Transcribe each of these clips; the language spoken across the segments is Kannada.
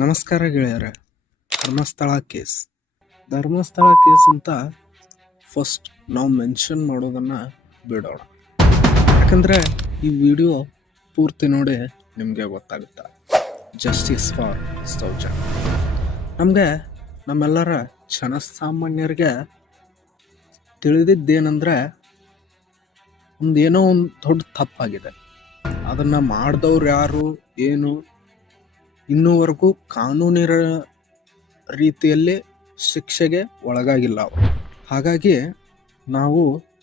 ನಮಸ್ಕಾರ ಗೆಳೆಯರೆ. ಧರ್ಮಸ್ಥಳ ಕೇಸ್ ಅಂತ ಫಸ್ಟ್ ನಾವು ಮೆನ್ಷನ್ ಮಾಡೋದನ್ನ ಬಿಡೋಣ. ಯಾಕಂದ್ರೆ ಈ ವಿಡಿಯೋ ಪೂರ್ತಿ ನೋಡಿ ನಿಮಗೆ ಗೊತ್ತಾಗುತ್ತೆ. Justice for Sowjanya. ನಮಗೆ ನಮ್ಮೆಲ್ಲರ ಜನಸಾಮಾನ್ಯರಿಗೆ ತಿಳಿದಿದ್ದೇನೆಂದ್ರೆ ಏನೋ ಒಂದು ದೊಡ್ಡ ತಪ್ಪಾಗಿದೆ. ಅದನ್ನ ಮಾಡಿದವ್ರು ಯಾರು ಏನು ಇನ್ನೂವರೆಗೂ ಕಾನೂನಿನ ರೀತಿಯಲ್ಲಿ ಶಿಕ್ಷೆಗೆ ಒಳಗಾಗಿಲ್ಲ ಅವರು. ಹಾಗಾಗಿ ನಾವು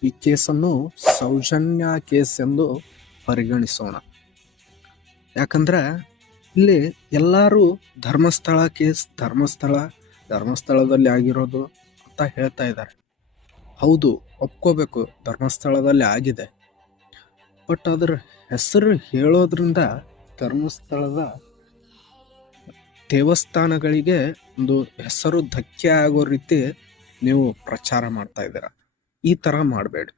ಈ ಕೇಸನ್ನು ಸೌಜನ್ಯ ಕೇಸ್ ಎಂದು ಪರಿಗಣಿಸೋಣ. ಯಾಕಂದ್ರೆ ಇಲ್ಲಿ ಎಲ್ಲರೂ ಧರ್ಮಸ್ಥಳ ಕೇಸ್, ಧರ್ಮಸ್ಥಳದಲ್ಲಿ ಆಗಿರೋದು ಅಂತ ಹೇಳ್ತಾ ಇದ್ದಾರೆ. ಹೌದು, ಒಪ್ಕೋಬೇಕು, ಧರ್ಮಸ್ಥಳದಲ್ಲಿ ಆಗಿದೆ. ಬಟ್ ಅದರ ಹೆಸರು ಹೇಳೋದ್ರಿಂದ ಧರ್ಮಸ್ಥಳದ ದೇವಸ್ಥಾನಗಳಿಗೆ ಒಂದು ಹೆಸರು ಧಕ್ಕೆ ಆಗೋ ರೀತಿ ನೀವು ಪ್ರಚಾರ ಮಾಡ್ತಾ ಇದ್ದೀರ. ಈ ಥರ ಮಾಡಬೇಡಿ.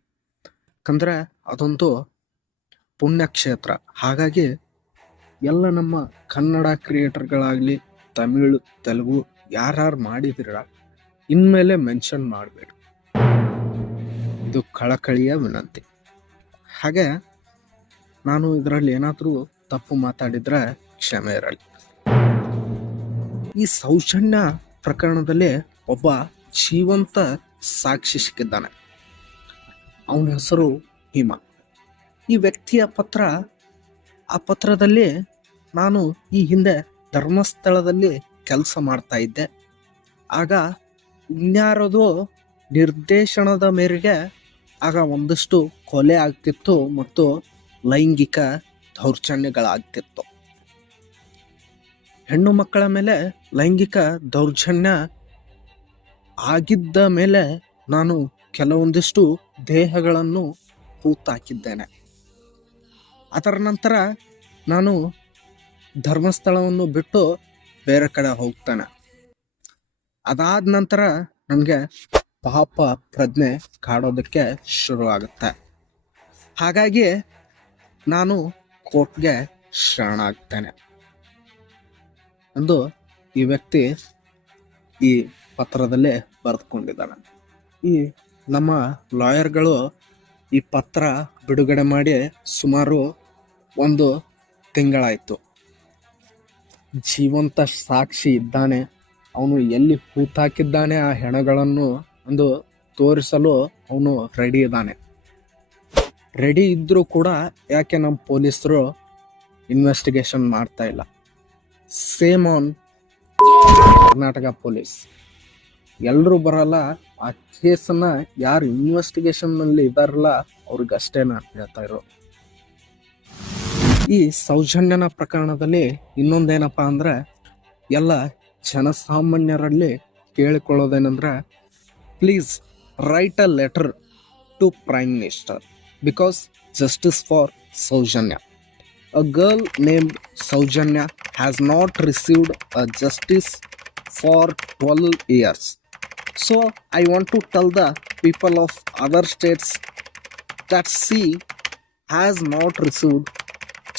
ಯಾಕಂದ್ರೆ ಅದೊಂದು ಪುಣ್ಯಕ್ಷೇತ್ರ. ಹಾಗಾಗಿ ಎಲ್ಲ ನಮ್ಮ ಕನ್ನಡ ಕ್ರಿಯೇಟರ್ಗಳಾಗಲಿ, ತಮಿಳು, ತೆಲುಗು ಯಾರು ಮಾಡಿದಿರ ಇನ್ಮೇಲೆ ಮೆನ್ಷನ್ ಮಾಡಬೇಡಿ. ಇದು ಕಳಕಳಿಯ ವಿನಂತಿ. ಹಾಗೆ ನಾನು ಇದರಲ್ಲಿ ಏನಾದರೂ ತಪ್ಪು ಮಾತಾಡಿದ್ರೆ ಕ್ಷಮೆ ಇರಲಿ. ಈ ಸೌಜನ್ಯ ಪ್ರಕರಣದಲ್ಲಿ ಒಬ್ಬ ಜೀವಂತ ಸಾಕ್ಷಿ ಸಿಕ್ಕಿದ್ದಾನೆ. ಅವನ ಹೆಸರು ಹಿಮ. ಈ ವ್ಯಕ್ತಿಯ ಆ ಪತ್ರದಲ್ಲಿ ನಾನು ಈ ಹಿಂದೆ ಧರ್ಮಸ್ಥಳದಲ್ಲಿ ಕೆಲಸ ಮಾಡ್ತಾ ಇದ್ದೆ. ಆಗ ಇನ್ಯಾರದೋ ನಿರ್ದೇಶನದ ಮೇರೆಗೆ ಆಗ ಒಂದಷ್ಟು ಕೊಲೆ ಆಗ್ತಿತ್ತು ಮತ್ತು ಲೈಂಗಿಕ ದೌರ್ಜನ್ಯಗಳಾಗ್ತಿತ್ತು. ಹೆಣ್ಣು ಮಕ್ಕಳ ಮೇಲೆ ಲೈಂಗಿಕ ದೌರ್ಜನ್ಯ ಆಗಿದ್ದ ಮೇಲೆ ನಾನು ಕೆಲವೊಂದಿಷ್ಟು ದೇಹಗಳನ್ನು ಹೂತಾಕಿದ್ದೇನೆ. ಅದರ ನಂತರ ನಾನು ಧರ್ಮಸ್ಥಳವನ್ನು ಬಿಟ್ಟು ಬೇರೆ ಕಡೆ ಹೋಗ್ತೇನೆ. ಅದಾದ ನಂತರ ನನಗೆ ಪಾಪ ಪ್ರಜ್ಞೆ ಕಾಡೋದಕ್ಕೆ ಶುರು ಆಗುತ್ತೆ. ಹಾಗಾಗಿ ನಾನು ಕೋರ್ಟ್ಗೆ ಶರಣಾಗ್ತೇನೆ ಎಂದು ಈ ವ್ಯಕ್ತಿ ಈ ಪತ್ರದಲ್ಲೇ ಬರೆದುಕೊಂಡಿದ್ದಾನೆ. ಈ ನಮ್ಮ ಲಾಯರ್ಗಳು ಈ ಪತ್ರ ಬಿಡುಗಡೆ ಮಾಡಿ ಸುಮಾರು 1 ತಿಂಗಳಾಯಿತು. ಜೀವಂತ ಸಾಕ್ಷಿ ಇದ್ದಾನೆ. ಅವನು ಎಲ್ಲಿ ಹೂತಾಕಿದ್ದಾನೆ ಆ ಹೆಣಗಳನ್ನು ಒಂದು ತೋರಿಸಲು ಅವನು ರೆಡಿ ಇದ್ದಾನೆ. ರೆಡಿ ಇದ್ರೂ ಕೂಡ ಯಾಕೆ ನಮ್ಮ ಪೊಲೀಸರು ಇನ್ವೆಸ್ಟಿಗೇಷನ್ ಮಾಡ್ತಾ ಇಲ್ಲ? Same on Karnataka police. ಎಲ್ಲರೂ ಬರಲ್ಲ. ಆ ಕೇಸನ್ನ ಯಾರು ಇನ್ವೆಸ್ಟಿಗೇಷನ್ ನಲ್ಲಿ ಇದಾರಲ್ಲ ಅವ್ರಿಗಷ್ಟೇ ನಾನು ಹೇಳ್ತಾ ಇರೋ. ಈ ಸೌಜನ್ಯನ ಪ್ರಕರಣದಲ್ಲಿ ಇನ್ನೊಂದೇನಪ್ಪ ಅಂದ್ರೆ ಎಲ್ಲ ಜನಸಾಮಾನ್ಯರಲ್ಲಿ ಕೇಳಿಕೊಳ್ಳೋದೇನೆಂದ್ರೆ, please write a letter to prime minister because justice for Saujanya. A girl named Saujanya has not received a justice for 12 years. So I want to tell the people of other states that she has not received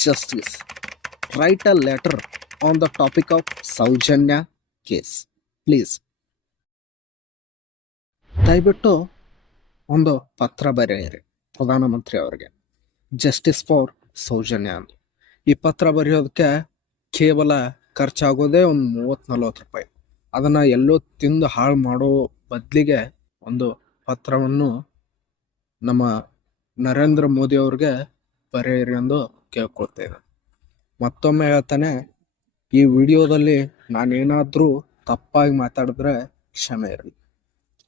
justice. Write a letter on the topic of Saujanya case, please. ದಯವಿಟ್ಟು ಒಂದು ಪತ್ರ ಬರೆಯಿರಿ ಪ್ರಧಾನಮಂತ್ರಿ ಅವರಿಗೆ, ಜಸ್ಟಿಸ್ ಫಾರ್ ಸೌಜನ್ಯ ಅಂತ. ಈ ಪತ್ರ ಬರೆಯೋದಕ್ಕೆ ಕೇವಲ ಖರ್ಚಾಗೋದೇ ಒಂದು 30-40 ರೂಪಾಯಿ. ಅದನ್ನು ಎಲ್ಲೋ ತಿಂದು ಹಾಳು ಮಾಡೋ ಬದಲಿಗೆ ಒಂದು ಪತ್ರವನ್ನು ನಮ್ಮ ನರೇಂದ್ರ ಮೋದಿ ಅವ್ರಿಗೆ ಬರೆಯಿರಿ ಎಂದು ಕೇಳ್ಕೊಳ್ತೇನೆ. ಮತ್ತೊಮ್ಮೆ ಹೇಳ್ತಾನೆ, ಈ ವಿಡಿಯೋದಲ್ಲಿ ನಾನೇನಾದರೂ ತಪ್ಪಾಗಿ ಮಾತಾಡಿದ್ರೆ ಕ್ಷಮೆ ಇರಲಿ.